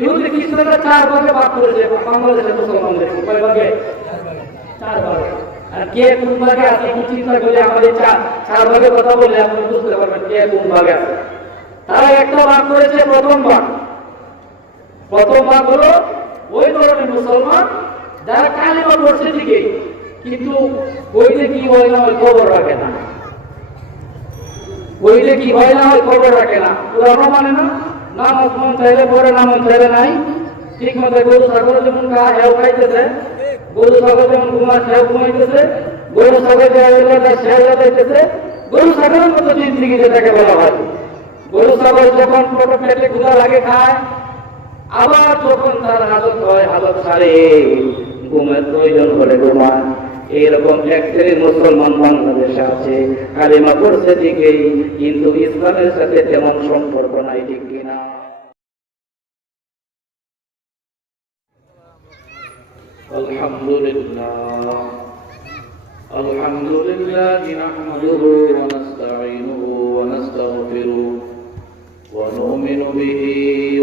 ইহুদি খ্রিস্টানরা 4 ভাগে ভাগ করেছে বাংলাদেশের মুসলমানদের। কয় ভাগে? 4 ভাগে। আর কে কোন ভাগে আছে কি চিন্তা করে আমাদের 4 ভাগে কথা বললে আপনি বুঝতে পারবেন কে কোন ভাগে আছে। তারা একটা ভাগ করেছে প্রথম ভাগ হলো ওই ধরনের মুসলমান যারা কালিমা পড়ছে ঠিকই কিন্তু ওইটা কি হয় না হয় খবর রাখে না, ওইটা কি হয় না হয় খবর রাখে না, ওরা মানে না, নামাজ মন চাইলে পরে নামাজ চাইলে নাই, ঠিক মতো গরু ছাগল যেমন হেউ খাইতেছে, গরু ছাগল যেমন ঘুমা সেও ঘুমাইতেছে, গরু ছাগল সেও যাইতেছে, গরু ছাগলের মতো জিন্দিগি যেটাকে বলা হয়। গরু ছাগল যখন পেটে ক্ষুধা লাগে খায়, আবার যখন তার হালত হয় হালত ছাড়ে, ঘুমের প্রয়োজন হলে ঘুমায়। এইরকম এক শ্রেণীর মুসলমান বাংলাদেশে আছে, কালিমা পড়ছে ঠিকই কিন্তু ইসলামের সাথে তেমন সম্পর্ক নাই, ঠিক কিনা? আলহামদুলিল্লাহ আলহামদুলিল্লাহ নাহমাদুহু ওয়া নাস্তাঈনুহু ওয়া নাস্তাগফিরুহু ওয়া নু'মিনু বিহি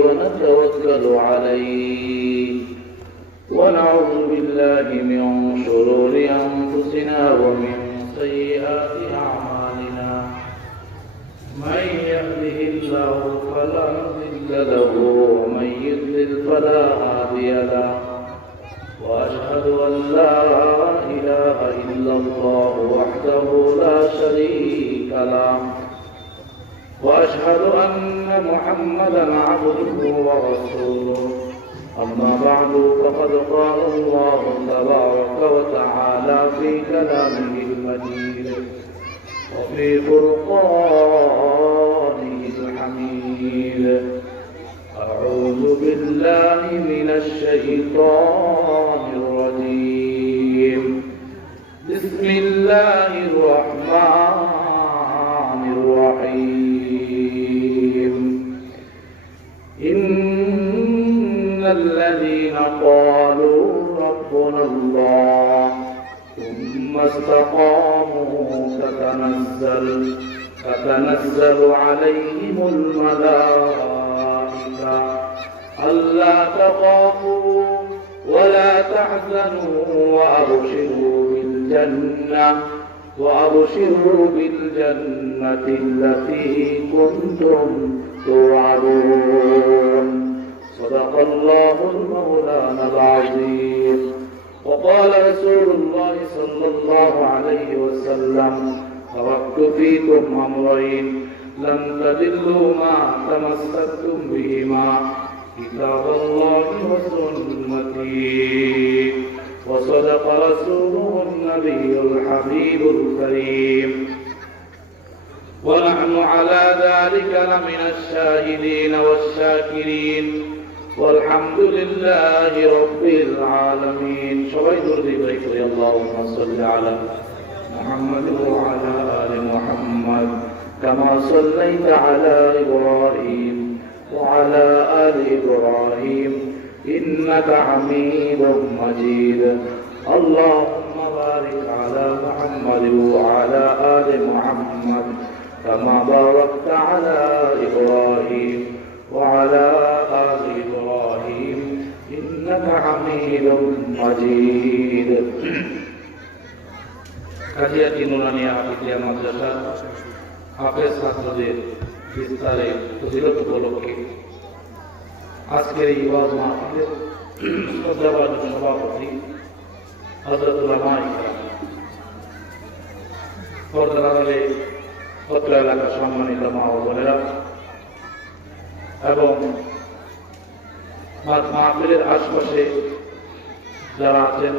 ওয়া নাতাওয়াক্কালু আলাইহি ওয়া নাউযু বিল্লাহি মিন শুরুরি আনফুসিনা ওয়া মিন সাইয়্যাতি আ'মালিনা মান ইয়াহদিহিল্লাহু ফালা মুদিল্লা লাহু ওয়া মান ইউদ্লিল ফালা হাদিয়া লাহু وأشهد أن لا إله إلا الله وحده لا شريك له وأشهد أن محمدا عبده ورسوله أما بعد فقد قال الله تبارك وتعالى في كلامه المجيد وفي فرقانه الحميد أعوذ بالله من الشيطان الرجيم بسم الله الرحمن الرحيم إن الذين قالوا ربنا الله ثم استقاموا تتنزل عليهم الملائكة ألا تخافوا ولا تحزنوا وأبشروا بالجنة التي كنتم توعدون صدق الله المولانا العظيم وقال رسول الله صلى الله عليه وسلم تركت فيكم أمرين لن تضلوا ما تمسكتم بهما كتاب الله وسنتي وصدق رسوله النبي الحبيب الكريم ونحن على ذلك لمن الشاهدين والشاكرين والحمد لله رب العالمين شهيد ذكرك اللهم صل على محمد وعلى آل محمد كما صليت على إبراهيم وعلى آل إبراهيم إنك حميد مجيد اللهم بارك على محمد وعلى آل محمد كما باركت على إبراهيم وعلى آل إبراهيم إنك حميد مجيد কাজিয়াটি নুরানিয়া আকিদিয়া মাদ্রাসা হাফেজ ছাত্রদের বিস্তারে ফজিলত উপলক্ষে আজকের এই ওয়াজ মাহফিলের শ্রদ্ধাভাজন সভাপতি হযরত উলামা ইকরাম, পর্দার আড়ালে অত্র এলাকার সম্মানিত মা ও বোনেরা এবং মাহফিলের আশপাশে যারা আছেন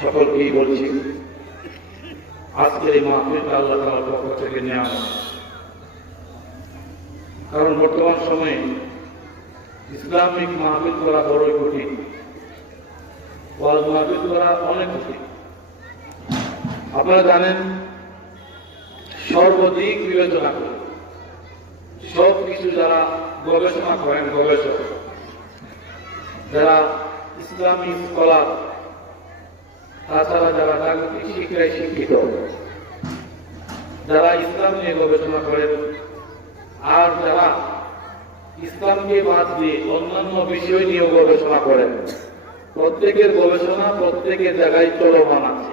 সকলকেই বলছি আজকের এই মাহফিলটা আল্লাহ তাআলার পক্ষ থেকে নিয়ামত। কারণ বর্তমান সময়ে ইসলামিক মাহফিল করা বড়ই কঠিন, ওয়াজ মাহফিল করা অনেক কঠিন। আপনারা জানেন সর্বদিক বিবেচনা করে সব কিছু যারা গবেষণা করেন, গবেষক যারা ইসলামী স্কলার, তাছাড়া যারা জাগতিক শিক্ষায় শিক্ষিত, যারা ইসলাম নিয়ে গবেষণা করেন, আর যারা ইসলামকে বাদ দিয়ে অন্যান্য বিষয় নিয়ে গবেষণা করেন। প্রত্যেকের গবেষণা প্রত্যেকের জায়গায় চলমান আছে।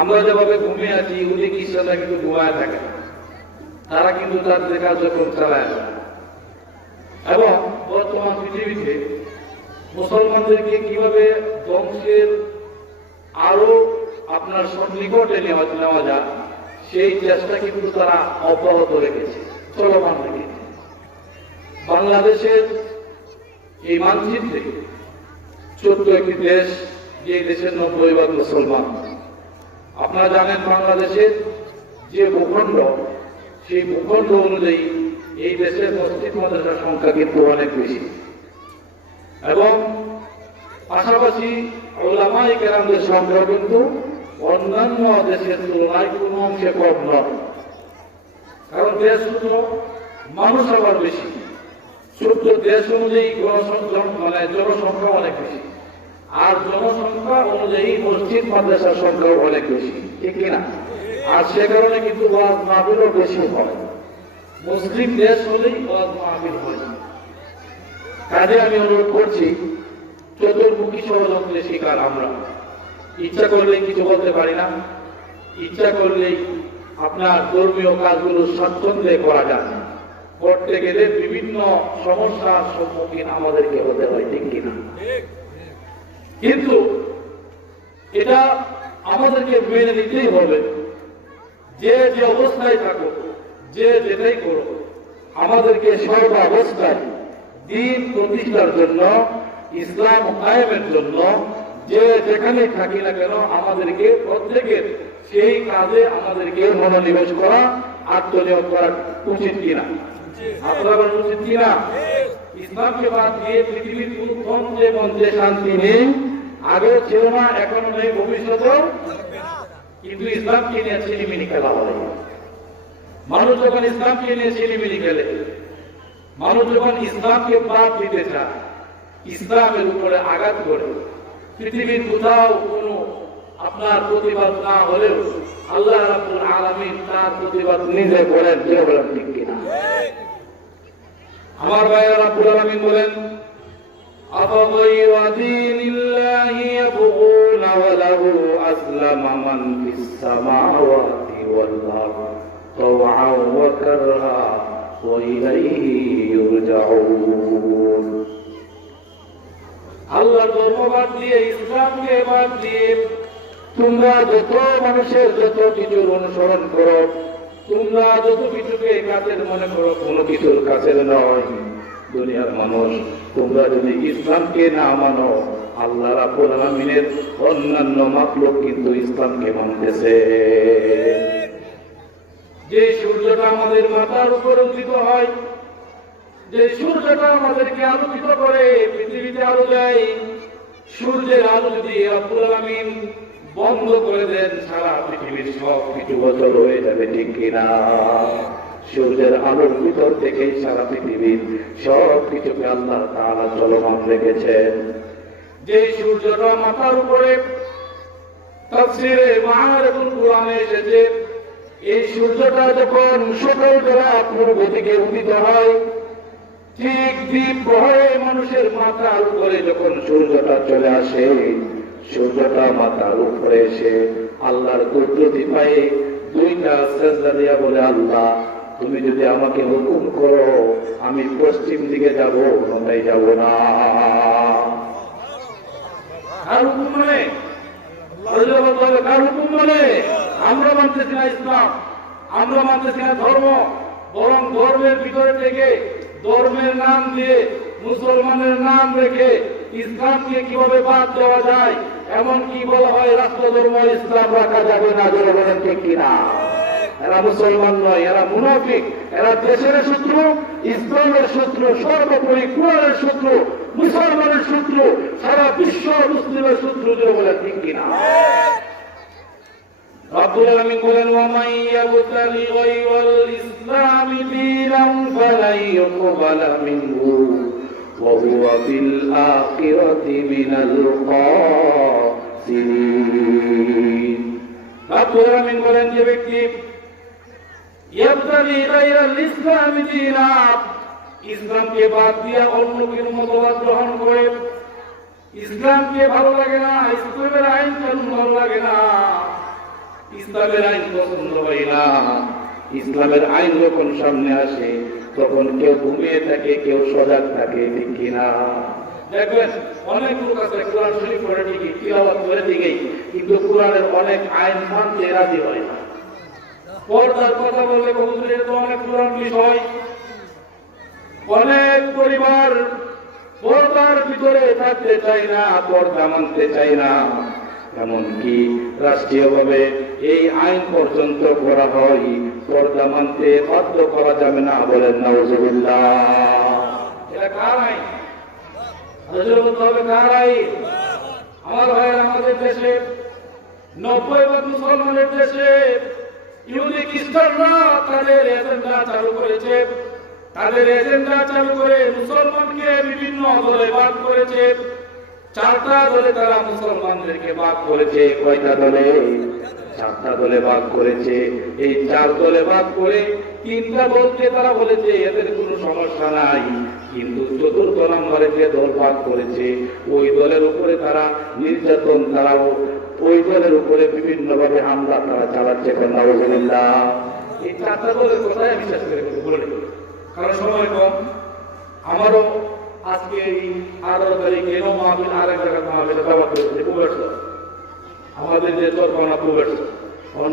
আমরা যেভাবে ঘুমিয়ে আছি, ইহুদি খ্রিস্টানরা কিন্তু ঘুমায় থাকে, তারা কিন্তু তাদের কার্যক্রম চালায় না। এবং বর্তমান পৃথিবীতে মুসলমানদেরকে কিভাবে ধ্বংসের আরো আপনার সন্নিকটে নেওয়া যায়, সেই চেষ্টা কিন্তু তারা অব্যাহত রেখেছে, চলমান রেখেছে। বাংলাদেশের এই মানচিত্রে ছোট্ট একটি দেশ, যে দেশের 90% মুসলমান। আপনারা জানেন বাংলাদেশের যে ভূখণ্ড, সেই ভূখণ্ড অনুযায়ী এই দেশের মসজিদ মাদ্রাসার সংখ্যা কিন্তু অনেক বেশি, এবং পাশাপাশি উলামায়ে কেরামদের সংখ্যা কিন্তু অন্যান্য দেশের তুলনায় কোনো অংশে কম নয়। কারণ দেশ ছোট, মানুষ আবার বেশি। ছোট্ট দেশ অনুযায়ী জনসংখ্যা অনেক বেশি, আর জনসংখ্যা অনুযায়ী মসজিদ মাদ্রাসার সংখ্যাও অনেক বেশি, ঠিক কিনা? আর সে কারণে কিন্তু ওয়াজ মাহফিলও বেশি হয়। মুসলিম দেশ হলেই ওয়াজ মাহফিল হয়। কাজে আমি অনুরোধ করছি, চতুর্মুখী ষড়যন্ত্রের শিকার আমরা। ইচ্ছা করলেই কিছু বলতে পারি না, ইচ্ছা করলেই আপনার ধর্মীয় কাজগুলো স্বাচ্ছন্দ্যে করা যায়, করতে গেলে বিভিন্ন সমস্যার সম্মুখীন আমাদেরকে হতে হয়, ঠিক কিনা? কিন্তু এটা আমাদেরকে মেনে নিতেই হবে। যে যে অবস্থায় থাকো, যে যেটাই করো, আমাদেরকে সর্বাবস্থায় দ্বীন প্রতিষ্ঠার জন্য, ইসলাম কায়েমের জন্য যে যেখানে থাকি না কেন, আমাদেরকে প্রত্যেকের সেই কাজে আমাদেরকে মনোনিবেশ করা, আত্মনিয়োগ করা উচিত কিনা? আপনারা উচিত কিনা? ইসলামকে বাদ দিয়ে পৃথিবীর কোন যে মঞ্চে শান্তি নেই, আগেও ছিল না, এখনো নেই, ভবিষ্যতেও। কিন্তু ইসলামকে নিয়ে ছিনিমিনি খেলা হয়। মানুষ যখন ইসলামকে নিয়ে ছিনিমিনি খেলে, মানুষ যখন ইসলামকে বাদ দিতে চায়, ইসলামের উপরে আঘাত করে, পৃথিবীর কোথাও কোনো আপনার প্রতিবাদ না হলেও আল্লাহ রাব্বুল আলামিন তার প্রতিবাদ নিজে করেন, যে বলেন ঠিক কিনা? আমার ভাইয়েরা, রাব্বুল আলামিন বলেন, আফাগায়রা দীনিল্লাহি ইয়াবগুনা ওয়া লাহু আসলামা মান ফিস সামাওয়াতি ওয়াল আরদি তাওআন ওয়া কারহা ওয়া ইলাইহি ইউরজাউন। আল্লাহর ধর্ম বাদ দিয়ে, ইসলামকে বাদ দিয়ে তোমরা যত মানুষের যত কিছুর অনুসরণ করো, তোমরা যত কিছুকে কাছের মনে করো, কোনো কিছুর কাছের নয়। দুনিয়ার মানুষ, তোমরা যদি ইসলামকে না মানো, আল্লাহ রাব্বুল আলামিনের অন্যান্য মাখলুক কিন্তু ইসলামকে মানতেছে। যে সূর্যটা আমাদের মাথার উপর উদিত হয়, যে সূর্যটা আমাদেরকে আলোকিত করে, পৃথিবীতে আলো দেয়, সূর্যের আলো যদি রাব্বুল আলামিন বন্ধ করে দেন, সারা পৃথিবীর সব কিছু বছর হয়ে যাবে, ঠিক কিনা? সূর্যের আলোর ভিতর থেকেই সারা পৃথিবীর সব কিছুকে আল্লাহ তাআলা চলমান রেখেছেন। যে সূর্যটা মাথার উপরে তাফসীরে মাআরিফুল কুরআনে এসেছে, এই সূর্যটা যখন সকালবেলা পূর্ব দিকে উদিত হয়, ঠিক দ্বীপ প্রহরে মানুষের মাথার উপরে যখন সূর্যটা চলে আসে, সূর্যটা মাথার উপরে এসে আল্লাহর কুদরতি পায়ে দুইটা সিজদা দিয়া বলে, আল্লাহ তুমি যদি আমাকে হুকুম করো, আমি পশ্চিম দিকে যাব, কোথায় যাব না। কার হুকুম মানে? কার হুকুম মানে? আমরা মানতেছি না ইসলাম, আমরা মানতেছি না ধর্ম, বরং ধর্মের ভিতরে থেকে, ধর্মের নাম দিয়ে, মুসলমানের নাম রেখে ইসলামকে কিভাবে বাদ দেওয়া যায়, এমন কি বলা হয় রাষ্ট্র ধর্ম ইসলাম রাখা যাবে না, জোরে বলেন ঠিক কিনা? এরা মুসলমান নয়, এরা মুনাফিক, এরা দেশের শত্রু, ইসলামের শত্রু, সর্বোপরি কুরআনের শত্রু, মুসলমানের শত্রু, সারা বিশ্ব মুসলিমের শত্রু, জোরে বলেন ঠিক কিনা? রাব্বুল আলামিন বলেন, ওয়া মান ইয়াবতাগি গায়রাল ইসলামি দীনান ফালান ইউকবালা মিনহু ওয়া হুয়া ফিল আখিরাতি মিনাল খাসিরিন। রাব্বুল আলামিন বলেন, যে ব্যক্তি ইয়াবতাগি গায়রাল ইসলামি দীনান, ইসলামকে বাদ দিয়ে অন্য কোনো মতবাদ গ্রহণ করে, ইসলামকে ভালো লাগে না, ইসলামের আইন কানুন ভালো লাগে না, ইসলামের আইন পছন্দ হয় না, ইসলামের আইন যখন সামনে আসে তখন কেউ ঘুমিয়ে থাকে, কেউ সজাগ থাকে, ঠিক কিনা? দেখবেন অনেক লোক আছে কোরআন শরীফ পড়ে ঠিকই, তিলাওয়াত করে ঠিকই, কিন্তু কোরআনের অনেক আইন মানতে রাজি হয় না। পর্দার কথা বললে বহুদূরের তো অনেক পুরান বিষয়, অনেক পরিবার পর্দার ভিতরে থাকতে চায় না, পর্দা মানতে চায় না। এমনকি রাষ্ট্রীয়ভাবে এই আইন পর্যন্ত করা হয়, পর্দা মানতে বাধ্য করা যাবে না, বলেন নাউজুবিল্লাহ। এটা কার আইন? কার আইন? আমার ভাইয়ের, আমাদের দেশে 90% মুসলমানের দেশে ইহুদি খ্রিস্টানরা তাদের এজেন্ডা চালু করেছে, তাদের এজেন্ডা চালু করে মুসলমানকে বিভিন্ন দলে ভাগ করেছে। 4টা দলে তারা মুসলমানদেরকে ভাগ করেছে। কয়টা দলে? 4টা দলে ভাগ করেছে। এই 4 দলে ভাগ করে 3টা দলকে তারা বলেছে এদের কোনো সমস্যা নাই, কিন্তু 4র্থ নম্বরে যে দল ভাগ করেছে ওই দলের উপরে তারা নির্যাতন, তারা ওই দলের উপরে বিভিন্ন ভাবে হামলা তারা চালাচ্ছে। নাউজুবিল্লাহ। এই 4টা দলের কথাই আমি শেষ করে বলে নেব, কারণ সময় কম। আমারও আজকে এই 18 তারিখে মাহফিল আরেক জায়গায় মাহফিলে দাওয়াত করেছে প্রবেশ, আমাদের যে চরকানা প্রবেশ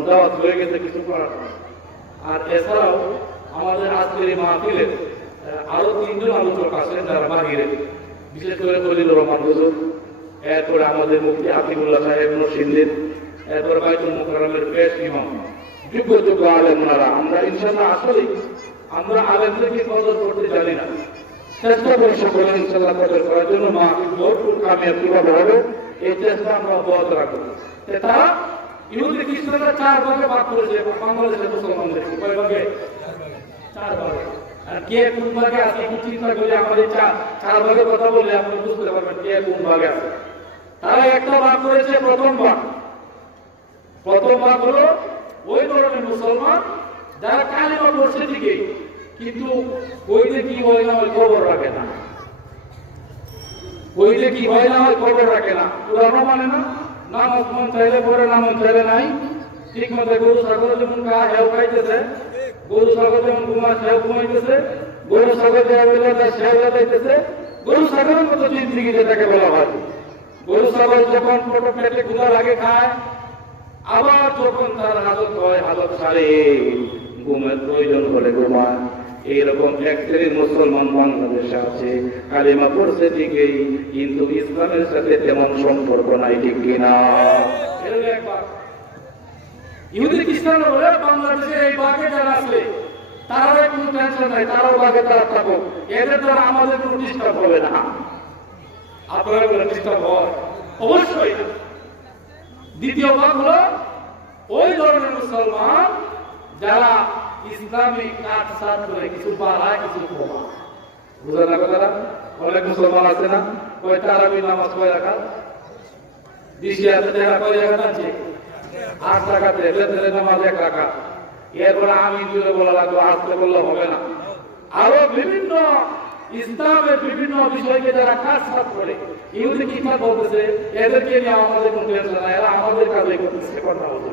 দাওয়াত হয়ে গেছে, কিছু করার না। আর এছাড়াও আমাদের আজকের এই মাহফিলে আরো 3 জন আলোচক আছেন যারা বাহিরে, বিশেষ করে খলিলুর রহমান হুজুর, এরপরে আমাদের মুফতি আতিকুল্লাহ সাহেব নরসিংদীর, এরপরে বাইতুল মুকাররমের পেশ ইমাম, যোগ্য যোগ্য আলেম ওনারা। আমরা ইনশাআল্লাহ আসলে আমরা আলেমদেরকে কদর করতে জানি না, চেষ্টা করে সকলে ইনশাআল্লাহ কদর করার জন্য মাহফিল ভরপুর কামিয়াব কিভাবে হবে এই চেষ্টা আমরা অব্যাহত রাখবো। তারা ইহুদি খ্রিস্টানরা 4 ভাগে ভাগ করেছে বাংলাদেশের মুসলমানদেরকে। কয় ভাগে? 4 ভাগে। আর কে কোন ভাগে আছে একটু চিন্তা করে আমাদের 4 ভাগে কথা বললে আপনি বুঝতে পারবেন কে কোন ভাগে আছে। তারা একটা ভাগ করেছে, প্রথম ভাগ হলো ওই ধরনের মুসলমান যারা কালিমা পড়ছে ঠিকই, কিন্তু ওইতে কি হয় না হয় খবর রাখে না, ওইতে কি হয় না হয় খবর রাখে না, কোরআন মানে না, নামাজ মন চাইলে পড়ে, না মন চাইলে নাই। ঠিক মতো গরু ছাগল যেমন হেউ খাইতেছে, গরু ছাগল যেমন ঘুমায় সেও ঘুমাইতেছে, গরু ছাগল সেও যাইতেছে, গরু ছাগলের মতো জিন্দিগি যেটাকে বলা হয়। গরু ছাগল যখন ছোট পেটে ক্ষুধা লাগে খায়, আবার যখন তার হাজত হয় হাজত ছাড়ে, ঘুমের প্রয়োজন হলে ঘুমায়। এইরকম এক শ্রেণীর মুসলমান বাংলাদেশে আছে, কালিমা পড়ছে ঠিকই, কিন্তু ইসলামের সাথে তেমন সম্পর্ক নাই, ঠিক কিনা? ইহুদি খ্রিস্টানরা বলে বাংলাদেশে এই বাঘে যারা আছে তারাও কোনো টেনশন নাই, তারাও বাঘে তারা থাকুক, এদের দ্বারা আমাদের কোনো ডিস্টার্ব হবে না। আপনারা বলে ডিস্টার্ব হয়? অবশ্যই। দ্বিতীয় ভাগ হলো ওই ধরনের মুসলমান যারা ইসলামিক কাজ সাজ করে, কিছু বাড়ায় কিছু কমায়। বুঝলেন না কথাটা? অনেক মুসলমান আছে না, কয় তারাবি নামাজ কয় রাখাত, দিশি আছে যারা কয় রাখাত আছে 8 টাকাতে, বেতনের নামাজ 1 রাকাত। এরপরে আমি জুড়ে বলা লাগলো, আসতে বললে হবে না। আরো বিভিন্ন ইসলামের বিভিন্ন বিষয়কে যারা কাজ সাজ করে, ইহুদি কিতাব বলতেছে এদেরকে নিয়ে আমাদের কোনো টেনশন নাই, এরা আমাদের কাজে করতেছে। কথা বলতে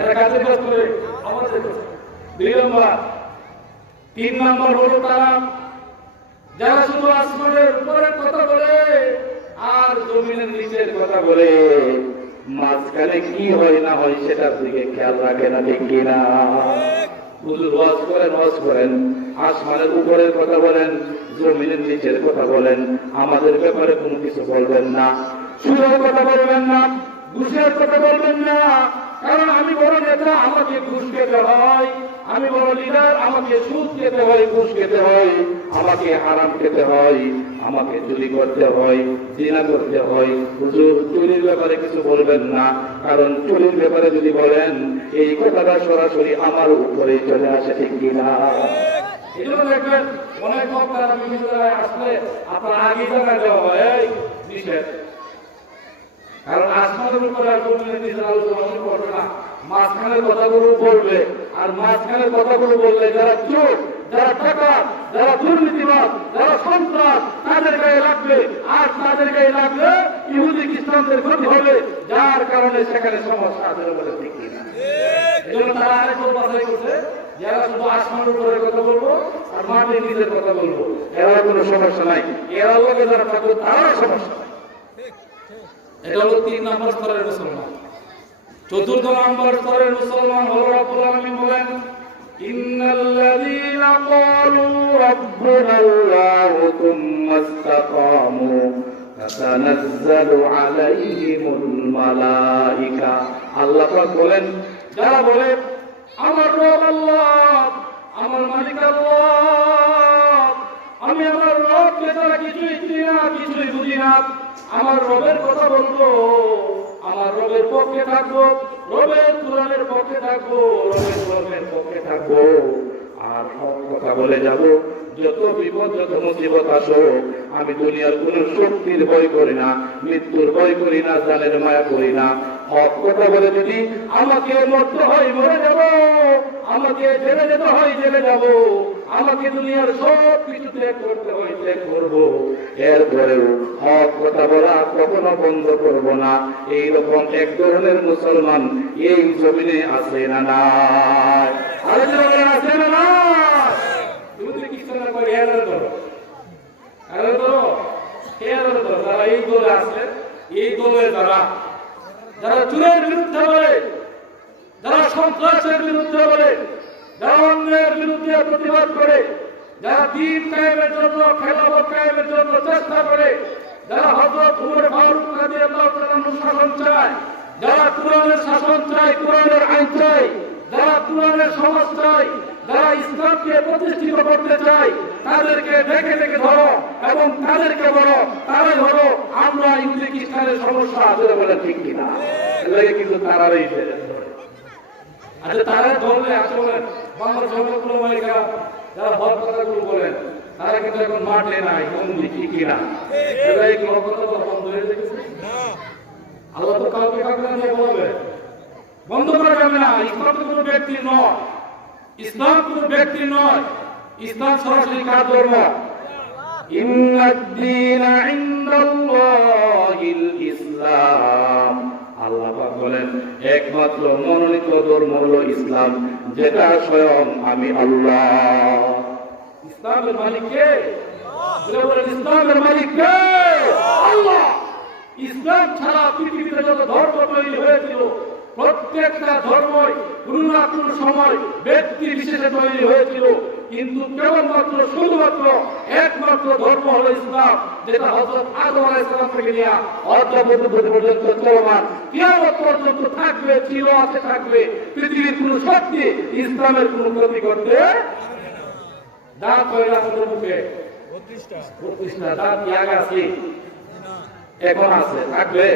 এরা কাজে কাজ করে আমাদের। 3 নম্বর হলো তারা যারা শুধু আসমানের উপরের কথা বলে আর জমিনের নিচের কথা বলে, মাঝখানে কি হয় না হয় সেটার দিকে খেয়াল রাখে না, ঠিক কিনা? হুজুর ওয়াজ করেন, আসমানের উপরের কথা বলেন, জমিনের নিচের কথা বলেন, আমাদের ব্যাপারে কোনো কিছু বলবেন না, সুদের কথা বলবেন না, ঘুষের কথা বলবেন না। কারণ আমি বড় নেতা, আমাকে ঘুষ খেতে হয়, আমি বড় লিডার, আমাকে সুদ খেতে হয়, ঘুষ খেতে হয়, আমাকে হারাম খেতে হয়, আমাকে চুরি করতে হয়, জিনা করতে হয়। হুজুর চুরির ব্যাপারে কিছু বলবেন না, কারণ চুরির ব্যাপারে যদি বলেন এই কথাটা সরাসরি আমার উপরেই চলে আসে, ঠিক কিনা? এই জন্য দেখবেন অনেক বক্তারা বিভিন্ন জায়গায় আসলে আপনার আগে জায়গায় দেওয়া হয় নিষেধ, কারণ আসমানের উপরে আর জমিনের নিচে আলোচনা করবে না, মাঝখানের কথাগুলো বলবে। আর মাঝখানের কথাগুলো বললে যারা চোর, যারা টাকা, যারা দুর্নীতিবাদ, যারা সন্ত্রাস, তাদের গায়ে লাগবে। আর তাদের গায়ে লাগলে ইহুদি খ্রিস্টানদের ক্ষতি হবে, যার কারণে সেখানে সমস্যা আছে বলে ঠিক কিনা? এই জন্য তারা আরেকবার বাছাই করছে, যারা শুধু আসমানের উপরে কথা বলবো আর মাটির নিজের কথা বলবো, এরা কোনো সমস্যা নাই। এরা লোকে যারা থাকবে তারাও সমস্যা নাই। এটা হলো 3 নম্বর স্তরের মুসলমান। 4th নম্বর স্তরের মুসলমান হলো রব্বুল আলামিন বলেন, ইন্নাল্লাযীনা ক্বালু রাব্বুনাল্লাহু সুম্মা ইসতাকামু তাতানাজ্জালু আলাইহিমুল মালায়েকা। আল্লাহ পাক বলেন, যারা বলে আমার রব আল্লাহ, আমার মালিক আল্লাহ, আমি আমার রবকে তারা কিছুই চিনি না, কিছুই বুঝি না, আমার রবের কথা বলবো, আমার রবের পক্ষে থাকবো, রবের কোরআনের পক্ষে থাকবো, রবের ধর্মের পক্ষে থাকবো, আর হক কথা বলে যাব। যত বিপদ, যত মুসিবত আসো, আমি দুনিয়ার কোন শক্তির ভয় করি না, মৃত্যুর ভয় করি না, জানের মায়া করি না। হক কথা বলে যদি আমাকে মরতে হয় মরে যাব, আমাকে জেলে যেতে হয় জেলে যাব, আমাকে দুনিয়ার সব কিছু ত্যাগ করতে হয় ত্যাগ করবো, এরপরেও হক কথা বলা কখনো বন্ধ করব না। এইরকম এক ধরনের মুসলমান এই জমিনে আছে না নাই? আলোচনা আছে না নাই? তুমি কি চিন্তা করে এর ধরো, এর ধরো, এর ধরো। যারা এই দলে আছে, এই দলের যারা চুরের বিরুদ্ধে বলে, যারা সন্ত্রাসের বিরুদ্ধে বলে, যারা অন্যের বিরুদ্ধে প্রতিবাদ করে, যারা দ্বীন কায়েমের জন্য, খেলাফত কায়েমের জন্য চেষ্টা করে, যারা হযরত উমর ফারুক রাদিয়াল্লাহু তাআলার শাসন চায়, যারা কোরআনের শাসন চায়, কোরআনের আইন চায়, যারা কোরআনের সমাজ চায়, যারা ইসলামকে প্রতিষ্ঠিত করতে চায়, তাদেরকে দেখে দেখে ধরো এবং তাদেরকে বলো, তারাই ধরো আমরা ইহুদি খ্রিস্টানের সমস্যা আছে বলে ঠিক কিনা? এলাকে কিন্তু তারাই ধরে। আচ্ছা, তারা ধরলে আসলে বাংলার সঙ্গগুলো যারা হক কথাগুলো বলেন, তারা কিন্তু এখন মাঠে নাই, বন্দি ঠিক কিনা? এলাই কি হক কথা বন্ধ হয়ে গেছে? আল্লাহ তো কাউকে কাউকে বলবে বন্ধ করা যাবে না। ইসলাম তো কোনো ব্যক্তি নয়, ইসলাম কোনো ব্যক্তি নয়, ইসলাম সরাসরি কার ধর্ম? ইন্নাদ-দীনা ইনদাল্লাহিল ইসলাম। আল্লাহ পাক বলেন, একমাত্র মনোনীত ধর্ম হলো ইসলাম, যেটা স্বয়ং আমি আল্লাহ। ইসলামের মালিক কে? ইসলামের মালিক কে? আল্লাহ। ইসলাম ছাড়া পৃথিবীতে যত ধর্ম তৈরি হয়েছিল, প্রত্যেকটা ধর্মই কোন না কোন সময় ব্যক্তি বিশেষে তৈরি হয়েছিল, কিন্তু কেবলমাত্র শুধুমাত্র একমাত্র ধর্ম হলো ইসলাম, যেটা হযরত আদম আলাইহিস সালাম থেকে নিয়ে অদ্যাবধি পর্যন্ত চলমান, কিয়ামত পর্যন্ত থাকবে, ছিল, আছে, থাকবে। পৃথিবীর কোন শক্তি ইসলামের কোন ক্ষতি করতে দাঁত হয় না। আমাদের মুখে 32টা দাঁত আগে আছে, এখন আছে, থাকবে,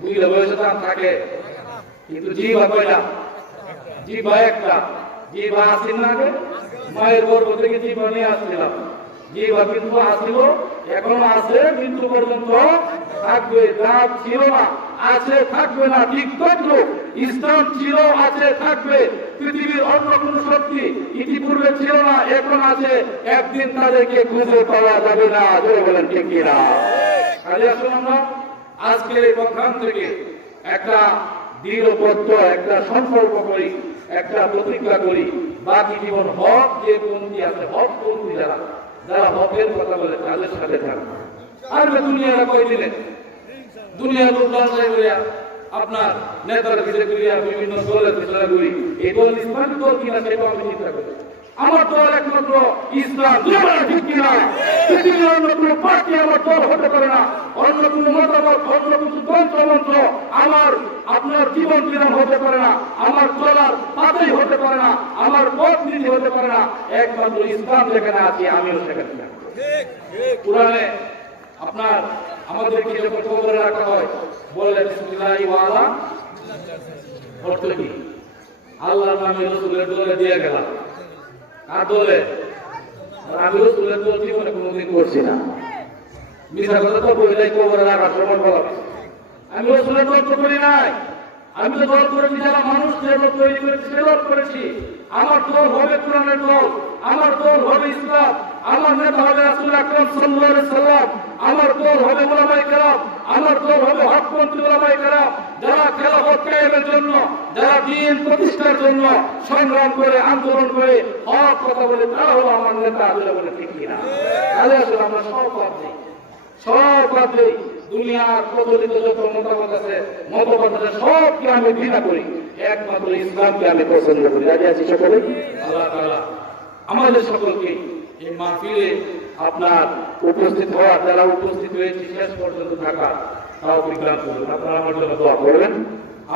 বুঝলে বয়সে দাঁত থাকে, কিন্তু জিহ্বা কয়টা? জিহ্বা একটা। জিহ্বা আসেন না, আগে মায়ের গর্ভ থেকে জিহ্বা নিয়ে আসছিলাম, জিহ্বা কিন্তু আসিল, এখনো আছে, মৃত্যু পর্যন্ত থাকবে। দাঁত ছিল না, আছে, থাকবে না, ঠিক তদ্রূপ ইসলাম ছিল, আছে, থাকবে। পৃথিবীর অন্য কোন শক্তি ইতিপূর্বে ছিল না, এখন আছে, একদিন তাদেরকে খুঁজে পাওয়া যাবে না। জোরে বলেন ঠিক কিনা? কাজে আসুন আমরা আজকের এই প্রোগ্রাম থেকে একটা দৃঢ়বদ্ধ একটা সংকল্প করি, একটা প্রতিজ্ঞা করি, বাকি জীবন হক যে পন্থী আছে, হক পন্থী যারা, যারা হকের কথা বলে, তাদের সাথে থাকবে। আর দুনিয়ারা কয়দিনে দুনিয়ার লোক লড়াই করিয়া, আপনার নেতার পিছিয়ে করিয়া, বিভিন্ন দলের পিছনে করি, এই দল ইসলামী দল কিনা সেটাও আমি চিন্তা করি। আমার দল একমাত্র ইসলাম, ঠিক কিনা? পৃথিবীর অন্য কোন পার্টি আমার দল হতে পারে না, অন্য কোন মতামত, অন্য কিছু তন্ত্রমন্ত্র আমার আপনার জীবন বিধান হতে পারে না, আমার চলার পাতেই হতে পারে না, আমার পথ নীতি হতে পারে না। একমাত্র ইসলাম যেখানে আছে, আমিও সেখানে থাকবো। কোরআনে আপনার আমাদেরকে যখন কবরে রাখা হয়, বলে বিসমিল্লাহি ওয়া আলা, অর্থ কি? আল্লাহর নামে রাসূলের দলে দিয়ে গেলাম। আর দলে আমি রাসূলের দল জীবনে কোনোদিন করছি না, মিথ্যা কথা তো বললেই কবরে রাখার সময় বলা, আমি রাসূলের দল তো করি নাই। আমি তো দল করেছি যারা মানুষ যেগুলো তৈরি করেছে সে দল করেছি। আমার দল হবে কোরআনের দল, আমার দল হবে ইসলাম, আমার নেতা হবে রাসূল আকরাম সাল্লাল্লাহু আলাইহি সাল্লাম, আমার দল হবে উলামায়ে কেরাম, আমার দল হবে হকপন্থী উলামায়ে কেরাম, যারা খেলাফত কায়েমের জন্য, যারা দ্বীন প্রতিষ্ঠার জন্য সংগ্রাম করে আন্দোলন করে হক কথা বলে, তারা হলো আমার নেতা। আসলে বলে ঠিক কিনা? তাহলে আসলে আমরা সব বাদ দিই। দুনিয়ার প্রচলিত যত মতামত আছে সবকে আমি ঘৃণা করি, একমাত্র ইসলামকে আমি পছন্দ করি। রাজি আছি সকলে? আল্লাহ তাআলা আমাদের সকলকে এই মাহফিলে আপনার উপস্থিত হওয়া, যারা উপস্থিত হয়েছে শেষ পর্যন্ত থাকা তৌফিক দান করুন। আপনারা আমার জন্য দোয়া করবেন,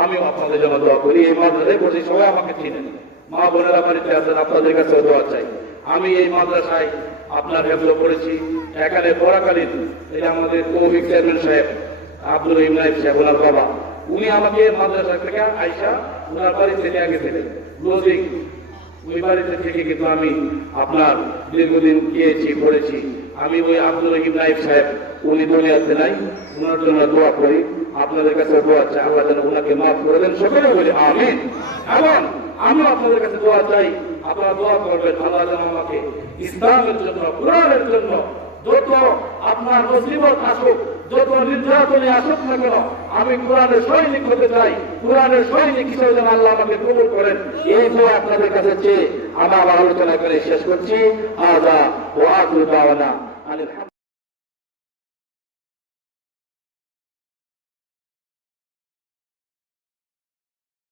আমিও আপনাদের জন্য দোয়া করি। এই মাদ্রাসায় বসে সবাই আমাকে চিনেন, মা বোনেরা বাড়িতে আছেন, আপনাদের কাছে দোয়া চাই। আমি এই মাদ্রাসায় আপনার হেফজ করেছি। এখানে পড়াকালীন এই আমাদের কৌমিক চেয়ারম্যান সাহেব আব্দুল রহিম নায়েব সাহেব, ওনার বাবা, উনি আমাকে মাদ্রাসা থেকে আইসা ওনার বাড়িতে নিয়ে গেছিলেন লজিক। ওই বাড়িতে থেকে কিন্তু আমি আপনার দীর্ঘদিন গিয়েছি, পড়েছি। আমি ওই আব্দুল রহিম নায়েব সাহেব, উনি দুনিয়াতে নাই, ওনার জন্য দোয়া করি। আপনাদের কাছে দোয়া চাই, আল্লাহ যেন ওনাকে মাফ করে দেন। সকলে বলি আমিন। এবং আমি আপনাদের কাছে দোয়া চাই, আপনারা দোয়া করবেন আল্লাহ যেন আমাকে ইসলামের জন্য, কোরআনের জন্য যত আপনার মুসিবত আসুক, যত নির্যাতনে আসুক না কেন, আমি কোরআনের সৈনিক হতে চাই। কোরআনের সৈনিক হিসেবে যেন আল্লাহ আমাকে কবুল করেন, এই দোয়া আপনাদের কাছে চেয়ে আমি আমার আলোচনা করে শেষ করছি। আযা ওয়া আখিরু দাওয়ানা আলহামদুলিল্লাহ।